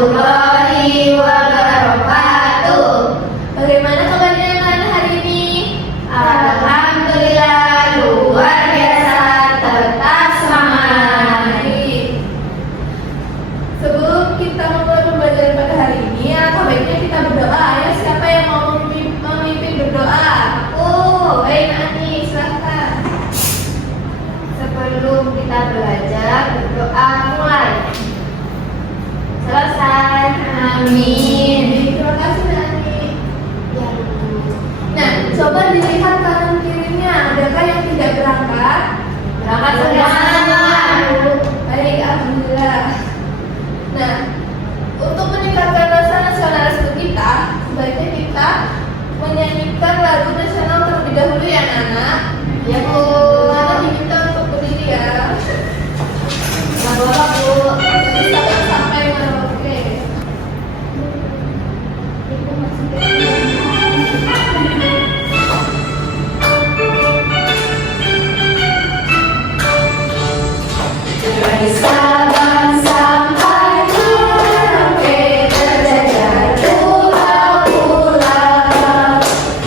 warahmatullahi wabarakatuh. Bagaimana kabarnya anak-anak hari ini? Alhamdulillah luar biasa, tetap semangat. Sebelum kita memulai pembelajaran pada hari ini, alangkah baiknya kita berdoa. Ya, siapa yang mau memimpin berdoa? Baik, Ani, silahkan. Sebelum kita belajar, berdoa mulai. Selesai. Amin. Terima kasih, Ani. Ya. Nah, coba dilihat kanan kirinya. Adakah yang tidak berangkat? Berangkat semua. Baik, alhamdulillah. Nah, untuk meningkatkan rasa nasionalisme kita, sebaiknya kita menyanyikan lagu nasional terlebih dahulu ya, anak. Ya, Bu. Anak diminta untuk berdiri ya. Nggak boleh, Bu. Sampai oke. Sabang sampai Merauke terjajar pulau-pulau,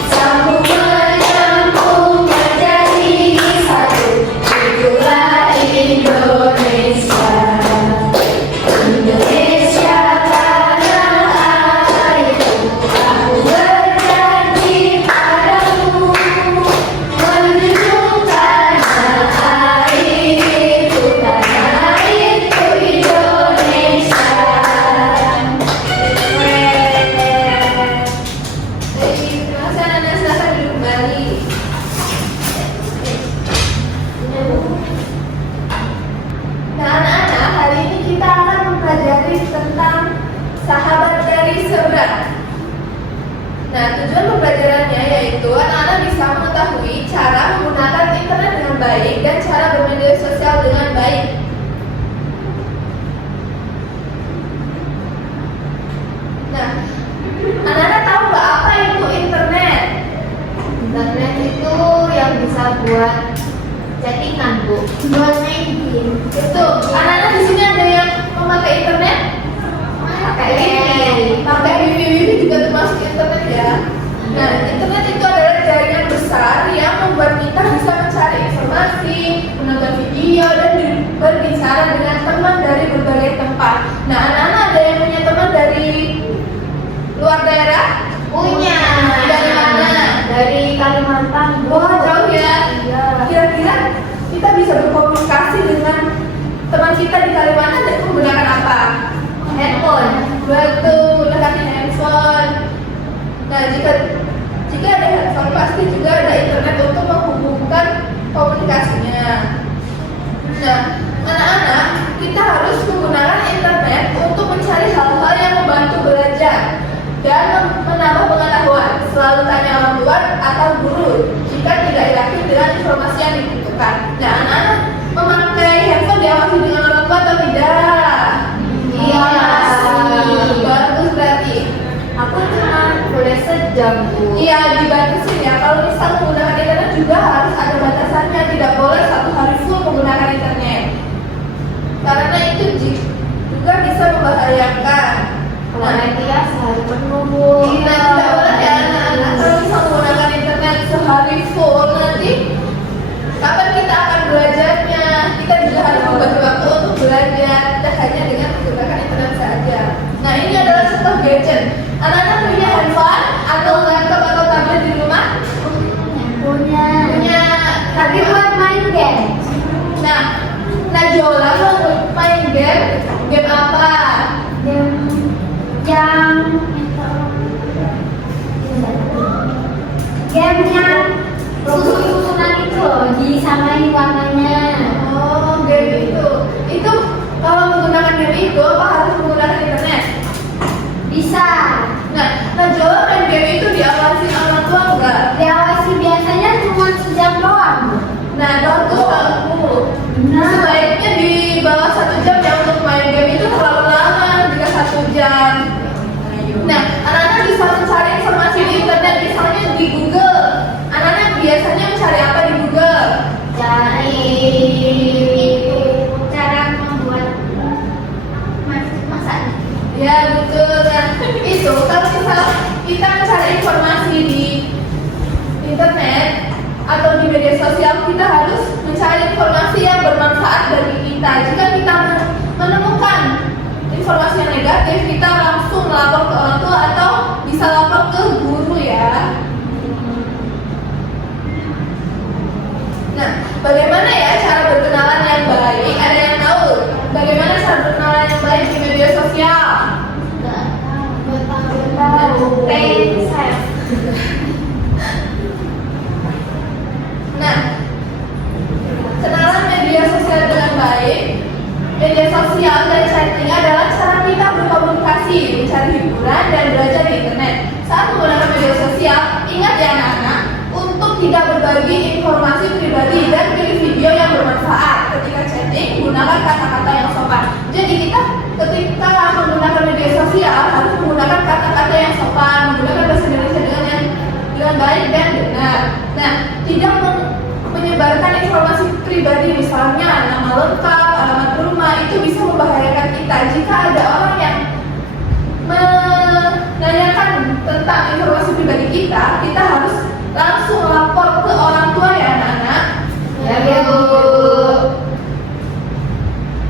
sambung menyambung menjadi satu, itulah Indonesia. Indonesia tanah airku, aku berjanji padamu, menjunjung tanah airku, tanah airku Indonesia. Baik, terima kasih anak-anak, silahkan duduk kembali. Nah, anak-anak, hari ini kita akan mempelajari tentang sahabat dari seberang. Nah, tujuan pembelajarannya yaitu anak-anak bisa mengetahui cara menggunakan internet dengan baik dan cara bermedia sosial dengan baik. Nah, anak-anak tahu nggak apa itu internet? Internet itu yang bisa buat chattingan, Bu. Buat main game. Itu, anak-anak di sini ada yang memakai internet? Pakai wifi. Pakai wifi juga termasuk internet ya. Nah, internet itu adalah jaringan besar yang membuat kita bisa mencari informasi, menonton video, dan berbicara dengan teman dari berbagai tempat. Nah, anak-anak ada yang punya teman dari luar daerah? Punya. Dari mana? Dari Kalimantan, Bu. Wah, jauh ya. Iya. Kira-kira kita bisa berkomunikasi dengan teman kita di Kalimantan dengan menggunakan apa? Handphone. Betul, menggunakan handphone. Nah, jika ada handphone pasti juga ada internet untuk menghubungkan komunikasinya. Nah, anak-anak, kita harus menggunakan internet untuk mencari hal-hal yang membantu belajar dan menambah pengetahuan. Selalu tanya orang tua atau guru jika tidak yakin dengan informasi yang dibutuhkan. Nah, anak-anak memakai handphone diawasi dengan orang tua atau tidak? Iya. Bagus berarti. Aku cuma boleh sejam, Bu. Iya, dibatasin ya. Kalau misal menggunakan internet juga harus ada batasannya. Tidak boleh satu hari full menggunakan internet. Karena itu juga bisa membahayakan. Kalau nanti ya sehari penuh, Bu. Nah, tidak boleh ya anak-anak. Kalau misal menggunakan internet sehari full, nanti kapan kita akan belajarnya? Kita juga harus membagi waktu untuk belajar. Tidak hanya dengan menggunakan internet saja. Nah, ini adalah contoh gadget. Anak-anak punya handphone atau laptop atau tablet di rumah? Punya. Punya. Tapi buat main game. Nah, Najwa mau main game. Game apa? Game yang susunan itu loh, disamain warnanya. Oh, game itu. Itu kalau menggunakan game itu apa harus menggunakan internet? Bisa. Nah, Najwa main game itu diawasi orang tua enggak? Diawasi biasanya cuma sejam doang, Bu. Nah, bagus aku. Nah. Sebaiknya di bawah 1 jam ya, untuk main game itu terlalu lama. Ya betul. Nah itu kalau misal kita mencari informasi di internet atau di media sosial, kita harus mencari informasi yang bermanfaat bagi kita. Jika kita menemukan informasi yang negatif, kita langsung lapor ke orang tua atau bisa lapor ke guru ya. Nah, bagaimana ya cara berkenalan yang baik? Ada yang tahu bagaimana cara berkenalan yang baik di media sosial? Nggak tahu. Saya. Nah, kenalan media sosial dengan baik. Media sosial dan chatting adalah cara kita berkomunikasi, mencari hiburan, dan belajar di internet. Saat menggunakan media sosial, ingat ya anak-anak, untuk tidak berbagi informasi pribadi dan pilih video yang bermanfaat. Ketika chatting, gunakan kata-kata yang sopan. Jadi kita ketika menggunakan media sosial harus menggunakan kata-kata yang sopan, menggunakan bahasa Indonesia dengan baik dan benar. Nah, tidak menyebarkan informasi pribadi, misalnya nama lengkap, alamat rumah, itu bisa membahayakan kita. Jika ada orang yang menanyakan tentang informasi pribadi kita, kita harus langsung lapor ke orang tua ya anak-anak. Ya Bu.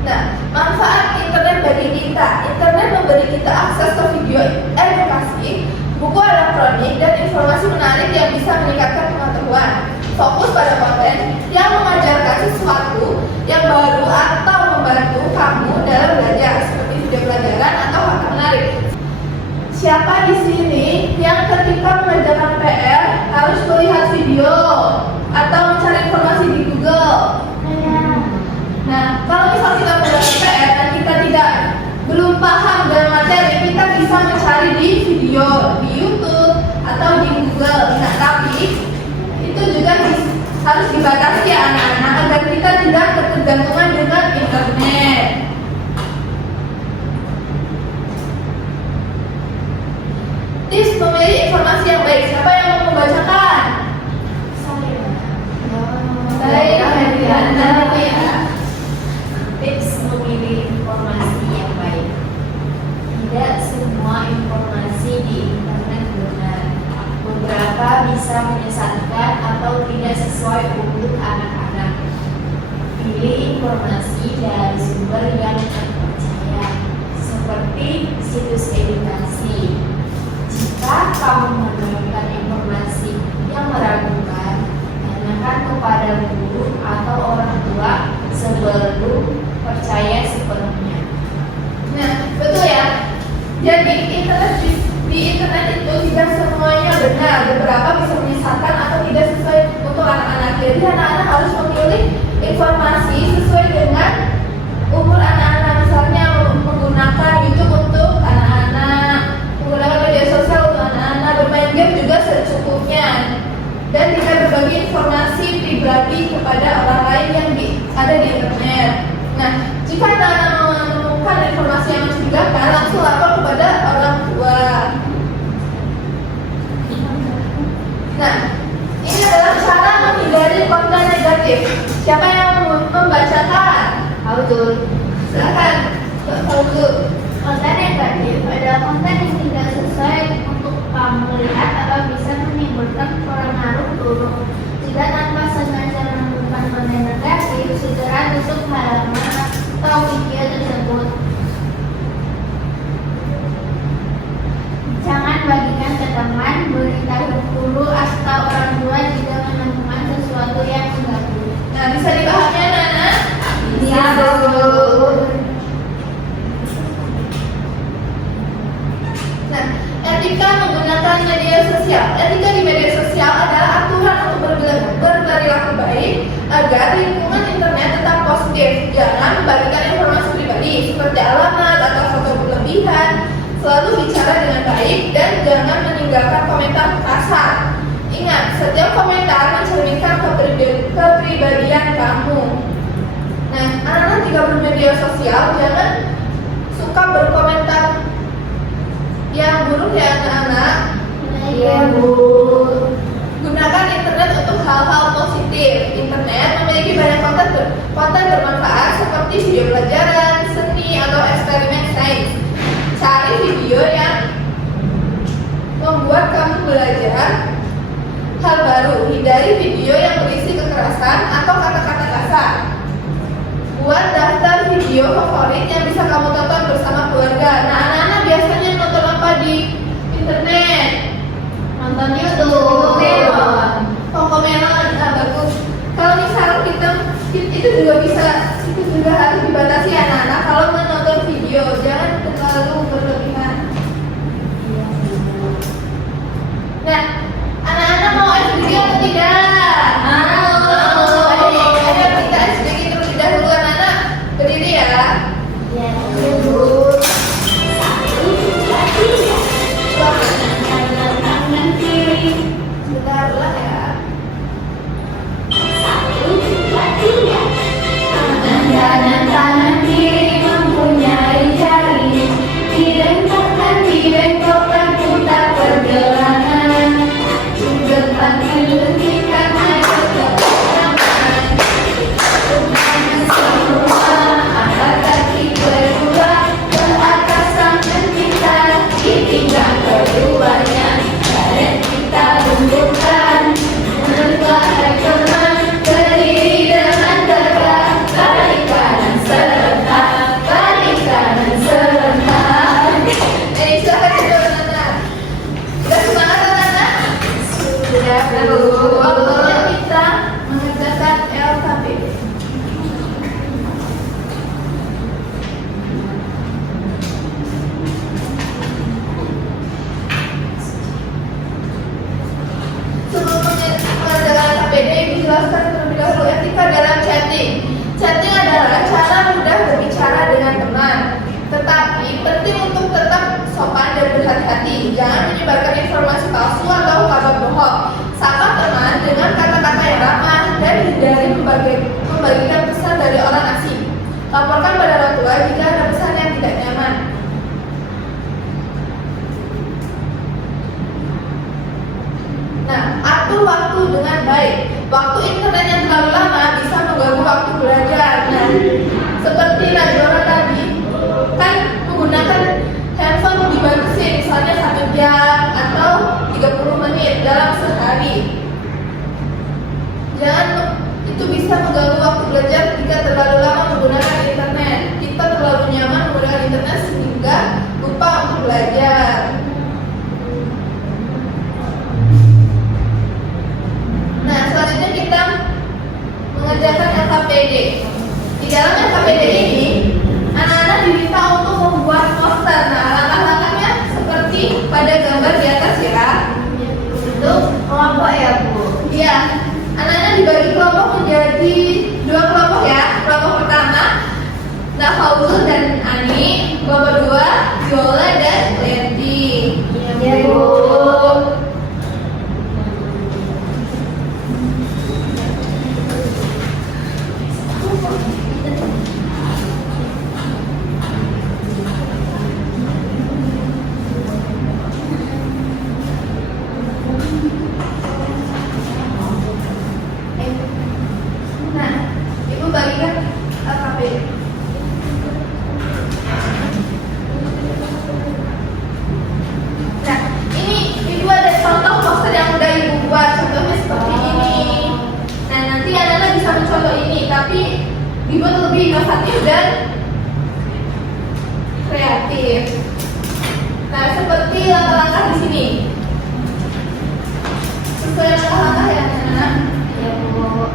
Nah, manfaat internet bagi kita. Internet memberi kita akses ke video edukasi, buku elektronik, dan informasi menarik yang bisa meningkatkan pengetahuan. Fokus pada konten yang mengajarkan sesuatu yang baru atau membantu kamu dalam belajar, seperti video pelajaran atau hal menarik. Siapa di sini yang ketika mengerjakan PR harus melihat video atau mencari informasi di Google? Nah, kalau misal kita mengerjakan PR dan kita belum paham dalam materi, kita bisa mencari di video, di YouTube atau di Google. Nah, tapi itu juga harus dibatasi ya anak-anak agar kita tidak ketergantungan dengan internet. Tips memilih informasi yang baik. Siapa yang mau membacakan? Saya Hadiana ya. Tips memilih informasi yang baik. Tidak semua informasi di internet benar. Beberapa bisa menyesatkan atau tidak sesuai untuk anak-anak. Pilih informasi dari sumber yang terpercaya, seperti situs edukasi. Jika kamu menemukan informasi yang meragukan, tanyakan kepada guru atau orang tua sebelum percaya sepenuhnya. Nah, betul ya. Jadi di internet itu tidak semuanya benar. Beberapa bisa menyesatkan atau tidak sesuai untuk anak-anak. Jadi anak-anak harus memilih informasi sesuai dengan umur anak-anak. Misalnya menggunakan YouTube untuk anak-anak, menggunakan media sosial untuk anak-anak, bermain game juga secukupnya, dan tidak berbagi informasi pribadi kepada orang lain yang ada di internet. Nah, jika anak-anak menemukan informasi yang mencurigakan, langsung lapor kepada orang tua. Nah, ini adalah cara menghindari konten negatif. Siapa yang membacakan? Autul. Silakan, Mbak Fauzul. Konten negatif adalah konten yang tidak sesuai untuk kamu lihat atau bisa menimbulkan pengaruh buruk. Jika tanpa sengaja menemukan konten negatif, segera tutup halaman atau video tersebut. Jangan bagikan ke teman, beritahu guru atau orang tua jika menemukan sesuatu yang mengganggu. Nah, bisa dipahami anak-anak? Bisa, Bu. Nah, etika menggunakan media sosial. Etika di media sosial adalah aturan untuk berperilaku baik agar lingkungan internet tetap positif. Jangan membagikan informasi pribadi seperti alamat atau foto berlebihan. Selalu bicara dengan baik dan jangan meninggalkan komentar kasar. Ingat, setiap komentar mencerminkan kepribadian kamu. Nah, anak-anak jika bermedia sosial jangan suka berkomentar yang buruk ya anak-anak. Iya, Bu. Gunakan internet untuk hal-hal positif. Internet memiliki banyak konten bermanfaat seperti video pelajaran, seni, atau eksperimen sains. Cara video yang membuat kamu belajar hal baru. Hindari video yang berisi kekerasan atau kata-kata kasar. Buat daftar video favorit yang bisa kamu tonton bersama keluarga. Nah, anak-anak biasanya nonton apa di internet? Nonton YouTube. Kokomelon, bagus. Kalau misalnya kita itu juga harus dibatasi anak-anak kalau menonton video, jangan terlalu berlebihan. Nah, anak-anak mau SBG atau tidak? Mau. Ada kita SBG terlebih dahulu, anak-anak berdiri ya. Ya. Tangan kiri. Sebentar lah ya. Tangan kanan, tangan kiri mempunyai jari. Dibengkokkan putar pergelangan. Depan dilentikan ayo ke belakang. Semua angkat kaki berdua ke atas sambil kita ditinggal keduanya. Badan kita lembutkan, menentukan teman berdiri dengan tegak. Balik kanan serentak, balik kanan serentak. Silakan coba anak-anak. Sudah semangat anak-anak? Sudah Waktunya kita mengerjakan LKPD. Sebelum mengerjakan LKPD, Ibu jelaskan terlebih dahulu etika dalam chatting. Chatting adalah cara mudah berbicara dengan teman. Tetapi penting untuk tetap sopan dan berhati-hati. Jangan menyebarkan informasi palsu atau kabar bohong. Sapa teman dengan kata-kata yang ramah dan hindari membagikan pesan dari orang asing. Laporkan pada orang tua jika ada pesan yang tidak nyaman. Nah, atur waktu dengan baik. Waktu internet yang terlalu lama bisa mengganggu waktu belajar. Nah, seperti Najwa tadi, kan menggunakan handphone dibatasi misalnya 1 jam atau 30 menit dalam sehari. Jangan, itu bisa mengganggu waktu belajar jika terlalu lama menggunakan internet. Kita terlalu nyaman menggunakan internet sehingga lupa untuk belajar. Nah, selanjutnya kita mengerjakan LKPD. Di dalam LKPD ini, anak-anak diminta untuk membuat poster. Nah, langkah-langkahnya seperti pada gambar di atas ya. Itu kelompok ya, Bu? Iya, anak-anak dibagi kelompok menjadi 2 kelompok ya. Kelompok pertama, Fauzul dan Ani. Kelompok kedua, Viola dan Lendi. Iya, Bu. Nah, Ibu bagikan LKPD. Nah, ini Ibu ada contoh poster yang udah Ibu buat. Contohnya seperti ini. Nah, nanti anak-anak bisa mencontoh ini, tapi dibuat lebih inovatif dan kreatif. Nah, seperti langkah-langkah di sini. Sesuai langkah-langkah ya anak-anak. Ya, Bu.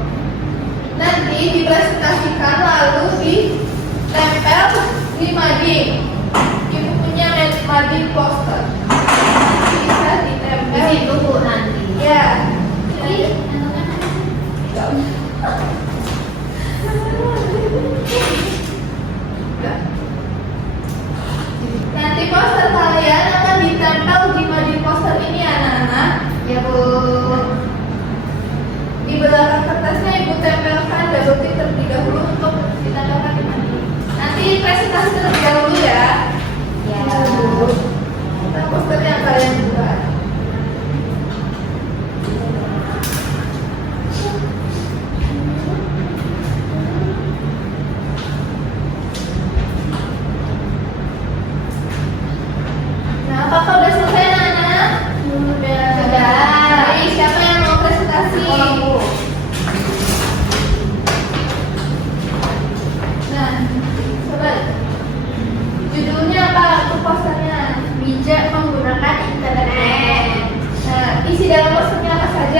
Nanti dipresentasikan lalu ditempel di mading. Ibu punya mading poster. Bisa Di ditempel. situ, Bu, nanti. Ya. Ini Nanti poster kalian akan ditempel di mading poster ini anak-anak. ya, Bu. Di belakang kertasnya Ibu tempelkan double tick terlebih dahulu untuk ditempelkan di mading. Nanti presentasi terlebih dahulu ya.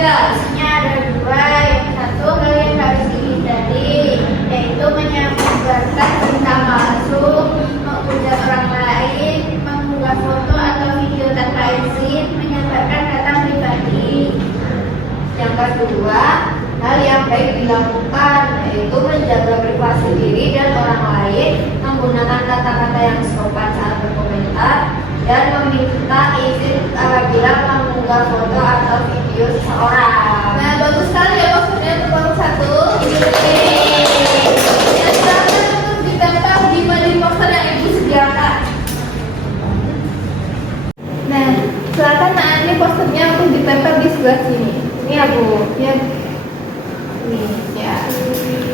saja? Isinya ada dua. Yang satu hal yang harus dihindari, yaitu menyebarkan berita palsu, menghujat orang lain, mengunggah foto atau video tanpa izin, menyebarkan data pribadi. Yang kedua, hal yang baik dilakukan yaitu menjaga privasi diri dan orang lain, menggunakan kata-kata yang sopan saat berkomentar, dan meminta izin apabila mengunggah foto atau video seseorang. Nah, bagus sekali ya maksudnya untuk nomor 1. Yang terakhir untuk ditempel di mading poster yang ibu sediakan. Nah, silakan Nak Ani posternya untuk ditempel di sebelah sini. Ini ya Bu. Ya, ini ya.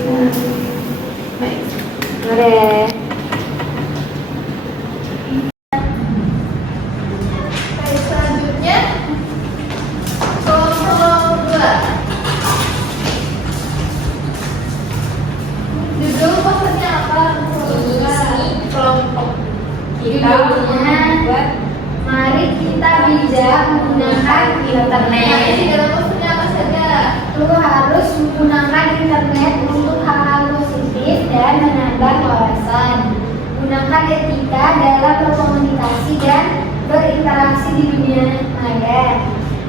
Nah, baik. Boleh. Baik, selanjutnya kelompok 2. Judul posternya apa? Kelompok kita Judulnya, membuat mari kita bijak menggunakan Nah, internet. di dalam posternya apa saja? Lu harus menggunakan internet untuk hal-hal positif dan menambah wawasan. Gunakan etika dalam berkomunikasi dan berinteraksi di dunia maya.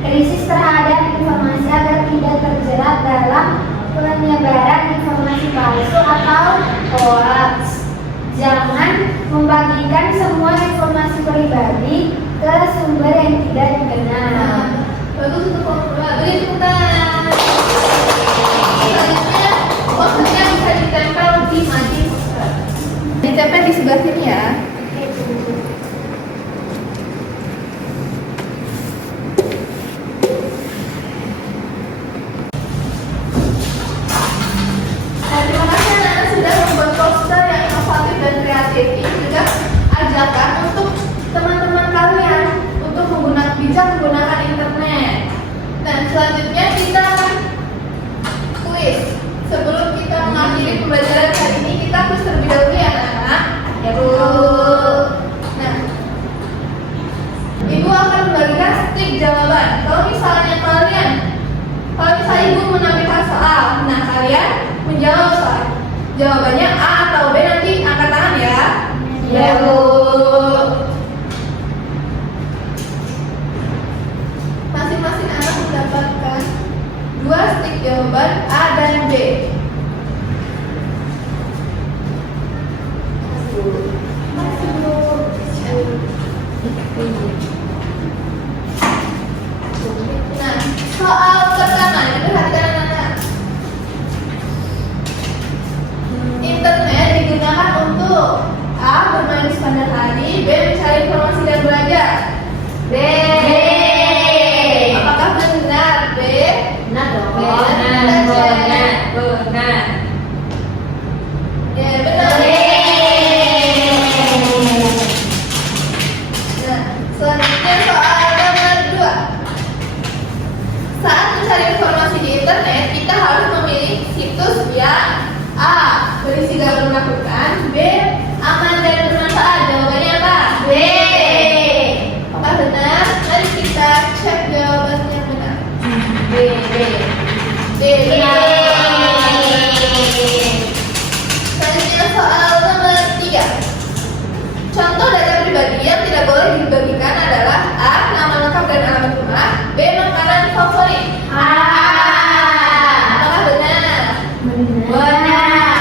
Krisis terhadap informasi agar tidak terjerat dalam penyebaran informasi palsu atau hoax. Jangan membagikan semua informasi pribadi ke sumber yang tidak dikenal. Bagus untuk kelompok 2. Beri tepuk tangan. Selanjutnya posternya bisa ditempel di mading poster. Ditempel di sebelah sini ya. Nah, terima kasih anak-anak sudah membuat poster yang inovatif dan kreatif. Ini juga ajakan untuk teman-teman kalian untuk bijak menggunakan internet. Dan selanjutnya kita akan kuis. Sebelum kita mengakhiri pembelajaran kali ini, kita kuis terlebih dahulu ya anak-anak. ya Bu. Nah, Ibu akan membagikan stik jawaban. Kalau misalnya Ibu menampilkan soal, nah kalian menjawab soal. Jawabannya A atau B, nanti angkat tangan ya. Ya Bu. Masing-masing anak mendapatkan 2 stik jawaban A dan B. Nah, soal pertama ini perhatikan anak-anak. Internet digunakan untuk A. Bermain di sepanjang hari, B. Mencari informasi dan belajar. B. Apakah benar B? Benar dong. Benar. Benar. Ya, benar. Nah, selanjutnya soal nomor 2. Saat mencari informasi di internet, kita harus memilih situs yang A. Berisi gambar menakutkan, B. Aman dan bermanfaat. Jawabannya apa? B. Apakah benar? Mari kita cek jawaban yang benar. B. B. Benar. Selanjutnya soal nomor 3. Contoh data pribadi yang tidak boleh dibagikan adalah A. Nama lengkap dan alamat rumah, B. Makanan favorit. Apakah benar? Benar.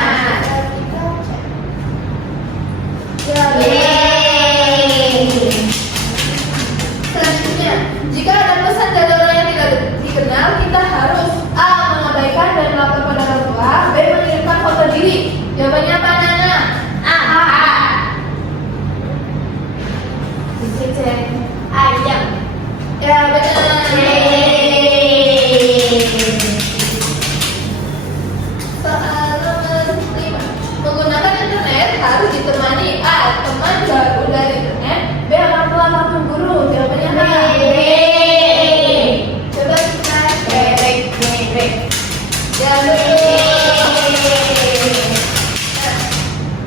Kita cek. Selanjutnya, jika ada pesan dari orang yang tidak dikenal, kita harus A. Mengabaikan dan melapor pada orang tua, B. Mengirimkan foto diri. Jawabannya apa, Nana? A. Cek ayam. Ya, benar. Soal nomor 5. Menggunakan internet harus ditemani A. Teman baru dari internet, B. Orang tua maupun guru. Jawabannya apa? B. Coba kita cek. B. Ya, betul. Nah,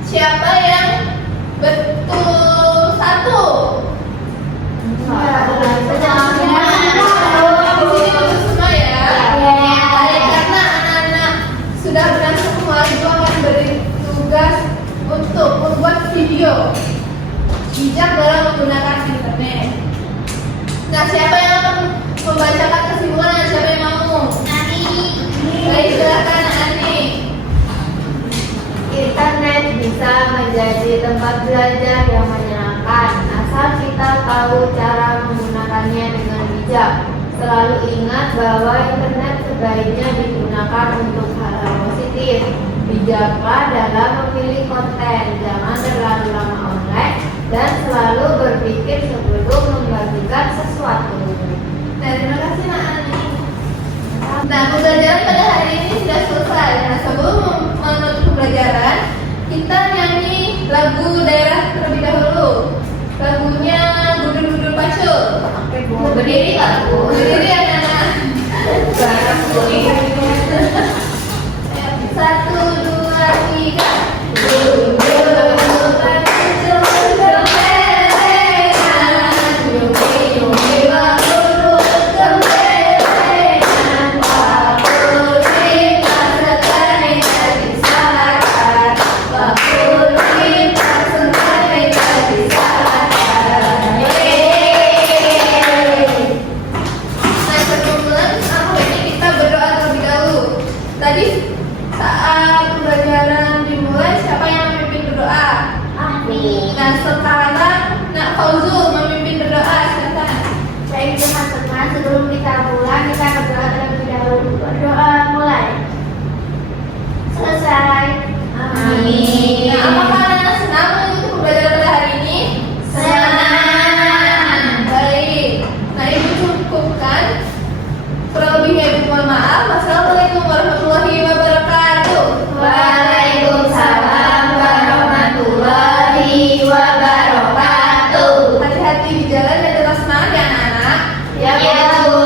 siapa yang betul 1? Benar. Nah, siapa yang akan membacakan kesimpulan? Siapa yang mau? Nani. Baik, silakan Ani. Internet bisa menjadi tempat belajar yang menyenangkan asal kita tahu cara menggunakannya dengan bijak. Selalu ingat bahwa internet sebaiknya digunakan untuk hal-hal positif. Bijaklah dalam memilih konten, jangan terlalu lama online, dan selalu berpikir sebelum membagikan sesuatu. Nah, terima kasih Nak Ani. Nah, pembelajaran pada hari ini sudah selesai. Nah, sebelum menutup pembelajaran, kita nyanyi lagu daerah terlebih dahulu. Lagunya Gudul-Gudul Pacul. Berdiri Pak. Berdiri anak-anak. Satu, dua, tiga. Gudul-Gudul Pacul, gembelengan, nyupi-nyupi bagul, gembelengan, bakul kita sekali jadi sahabat, bakul kita sekali jadi sahabat. Nah, sebelum ini kita berdoa terlebih dahulu. Tadi saat pembelajaran dimulai, siapa yang memimpin berdoa? Amin. Nah, sekarang Nak Fauzul memimpin berdoa. Silakan. Baik teman-teman, sebelum kita mulai, kita berdoa terlebih dahulu. Berdoa mulai. Selesai. Amin. Nah, apakah anak senang mengikuti pembelajaran pada hari ini? Senang. Baik. Nah, Ibu cukupkan. Kurang lebihnya Ibu mohon maaf. Wassalamualaikum warahmatullahi wabarakatuh. Waalaikumsalam warahmatullahi wabarakatuh. Hati-hati di jalan dan tetap semangat ya anak-anak. Ya, Bu.